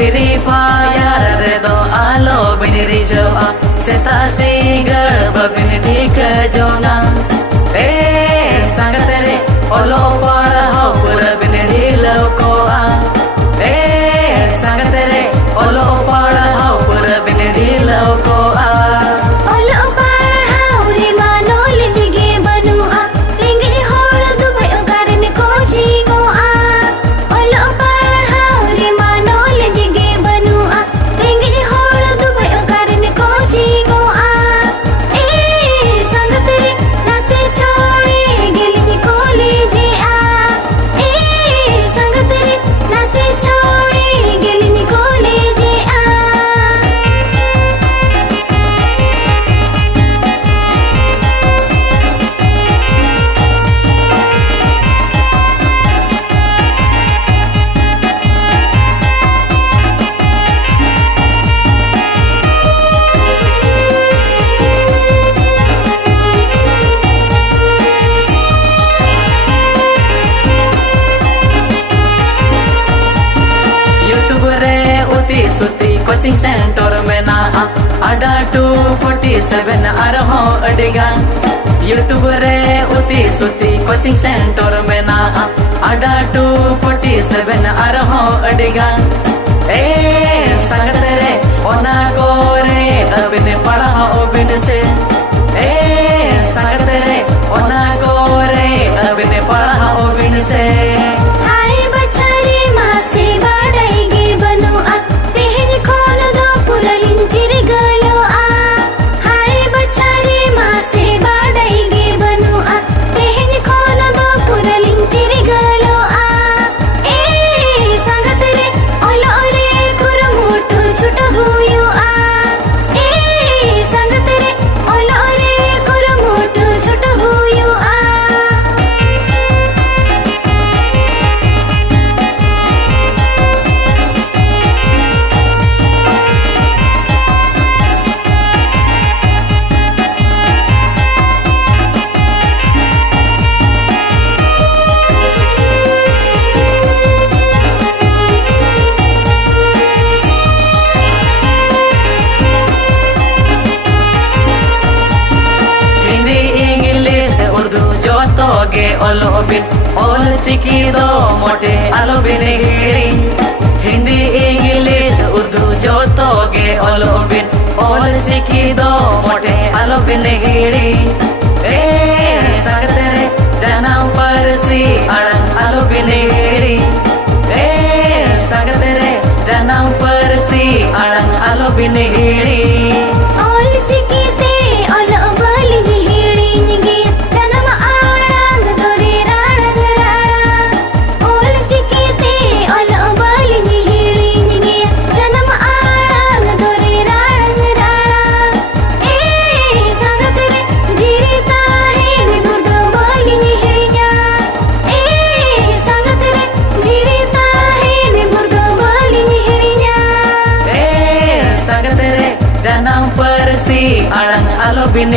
Free fire redo alo biniri joa seta sigar babin dik jonga sangatere olo pada ho pura biniri lokoa sangatere olo pada ho pura biniri lokoa सुती coaching centre में ना अडा 247 अरहो Adiga YouTube रे उती सुती coaching centre में ना अडा 247 अरहो अडिगा संगत रे ओना गोरे अबिन पढ़ा ओबिन से संगत रे ओना गोरे अबिन पढ़ा ओबिन से ओलो बिन ओल चिकी दो मोटे आलो बिन हिंदी इंग्लिश उर्दू जो तो गे ओलो बिन ओल चिकी दो मोटे आलो बिन सकते जन्म परसी अड़ंग आलो बिन सकते जन्म परसी अड़ंग आलो बिन ओल चिकी ते ओलो बली जन्म परसी अड़ंग आलो बिन